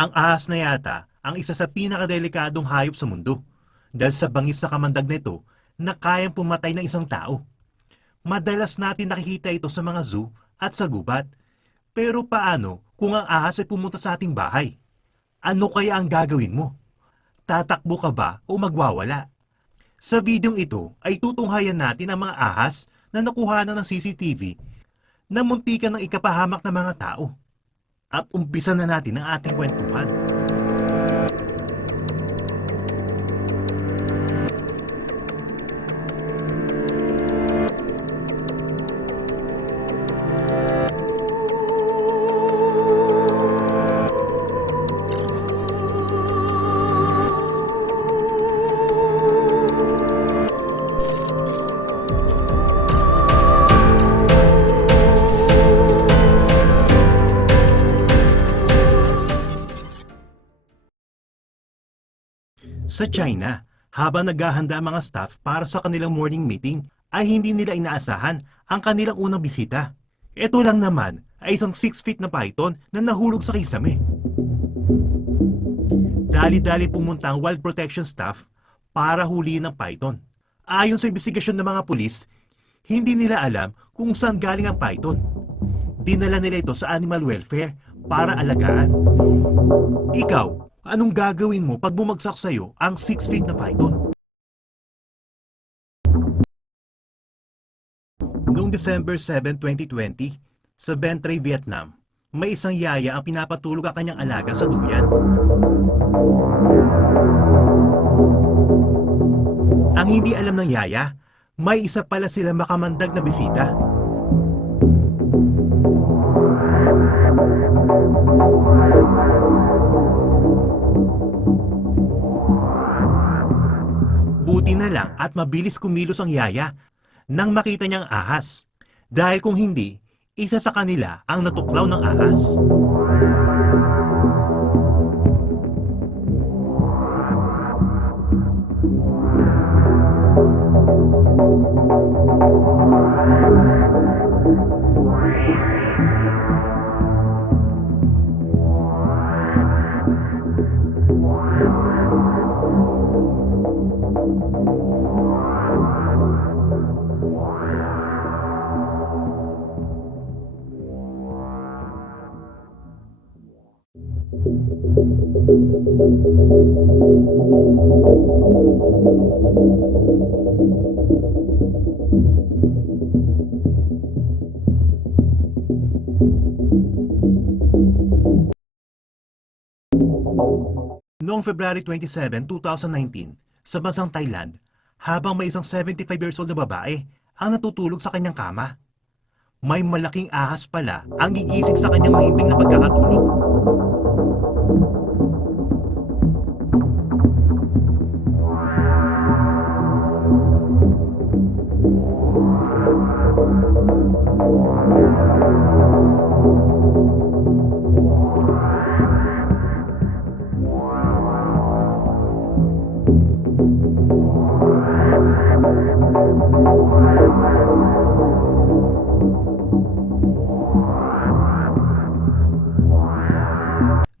Ang ahas na yata ang isa sa pinakadelikadong hayop sa mundo dahil sa bangis na kamandag nito na kayang pumatay ng isang tao. Madalas natin nakikita ito sa mga zoo at sa gubat. Pero paano kung ang ahas ay pumunta sa ating bahay? Ano kaya ang gagawin mo? Tatakbo ka ba o magwawala? Sa videong ito ay tutunghayan natin ang mga ahas na nakuha ng CCTV na muntikan ng ikapahamak ng mga tao. At umpisa na natin ang ating kwentuhan. Sa China, habang naghahanda ang mga staff para sa kanilang morning meeting, ay hindi nila inaasahan ang kanilang unang bisita. Ito lang naman ay isang 6 feet na python na nahulog sa kisame. Dali-dali pumunta ang wild protection staff para huliin ang python. Ayon sa investigasyon ng mga pulis, hindi nila alam kung saan galing ang python. Dinala nila ito sa animal welfare para alagaan. Ikaw, anong gagawin mo pag bumagsak sa'yo ang 6 feet na python? Noong December 7, 2020, sa Ben Tre, Vietnam, may isang yaya ang pinapatulog ang kanyang alaga sa duyan. Ang hindi alam ng yaya, may isa pala sila makamandag na bisita. Buti na lang at mabilis kumilos ang yaya nang makita niyang ahas. Dahil kung hindi, isa sa kanila ang natuklaw ng ahas. Noong February 27, 2019, sa bansang Thailand, habang may isang 75 years old na babae ang natutulog sa kanyang kama. May malaking ahas pala ang gigising sa kanyang mahimbing na pagkakatulog.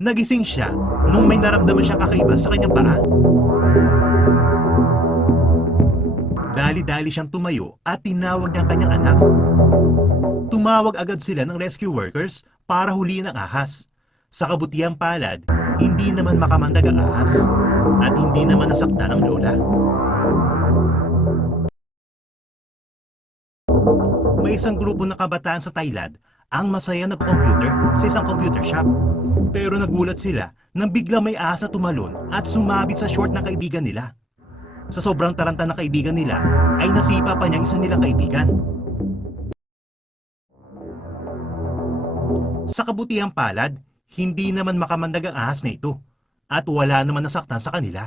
Nagising siya nung may naramdaman siyang kakaiba sa kanyang paa. Dali-dali siyang tumayo at tinawag niya ang kanyang anak. Tumawag agad sila ng rescue workers para huliin ang ahas. Sa kabutihang palad, hindi naman makamandag ang ahas at hindi naman nasaktan ang lola. May isang grupo ng kabataan sa Thailand ang masaya nagko-computer sa isang computer shop. Pero nagulat sila nang bigla may ahas na tumalon at sumabit sa short ng kaibigan nila. Sa sobrang taranta ng kaibigan nila, ay nasipa pa niya isa nilang kaibigan. Sa kabutihang palad, hindi naman makamandag ang ahas na ito at wala naman nasaktan sa kanila.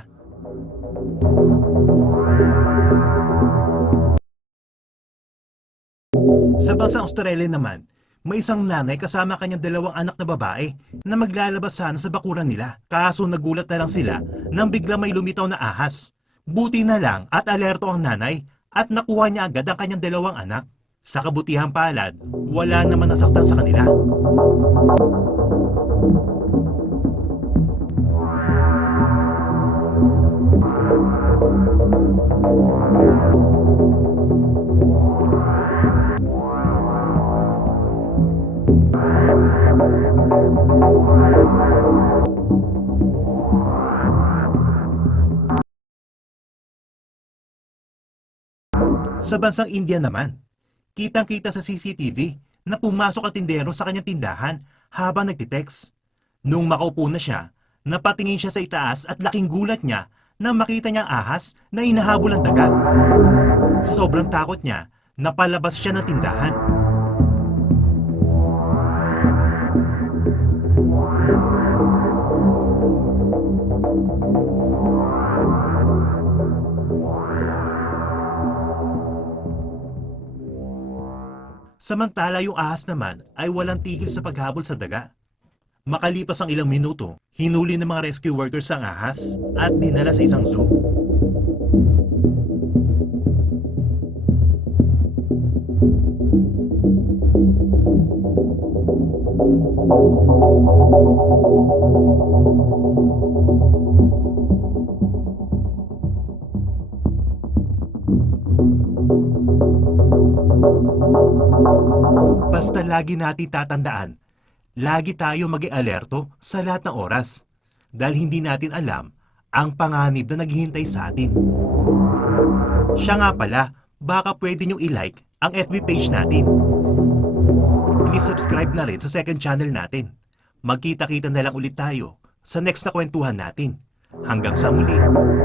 Sa bansang Australia naman, may isang nanay kasama kanyang 2 anak na babae na maglalabas sana sa bakuran nila. Kaso nagulat na lang sila nang bigla may lumitaw na ahas. Buti na lang at alerto ang nanay at nakuha niya agad ang kanyang 2 anak. Sa kabutihang palad, wala naman nasaktan sa kanila. Sa bansang India naman, kitang-kita sa CCTV na pumasok ang tindero sa kanyang tindahan habang nagtitext. Nung makaupo na siya, napatingin siya sa itaas at laking gulat niya na makita niyang ahas na inahabol ang daga. Sa sobrang takot niya, napalabas siya ng tindahan. Samantala yung ahas naman ay walang tigil sa paghabol sa daga. Makalipas ang ilang minuto, hinuli ng mga rescue workers ang ahas at dinala sa isang zoo. Basta lagi natin tatandaan, lagi tayo mag-alerto sa lahat ng oras dahil hindi natin alam ang panganib na naghihintay sa atin. Siya nga pala, baka pwede nyo i-like ang FB page natin. Please subscribe na rin sa second channel natin. Magkita-kita na lang ulit tayo sa next na kwentuhan natin. Hanggang sa muli.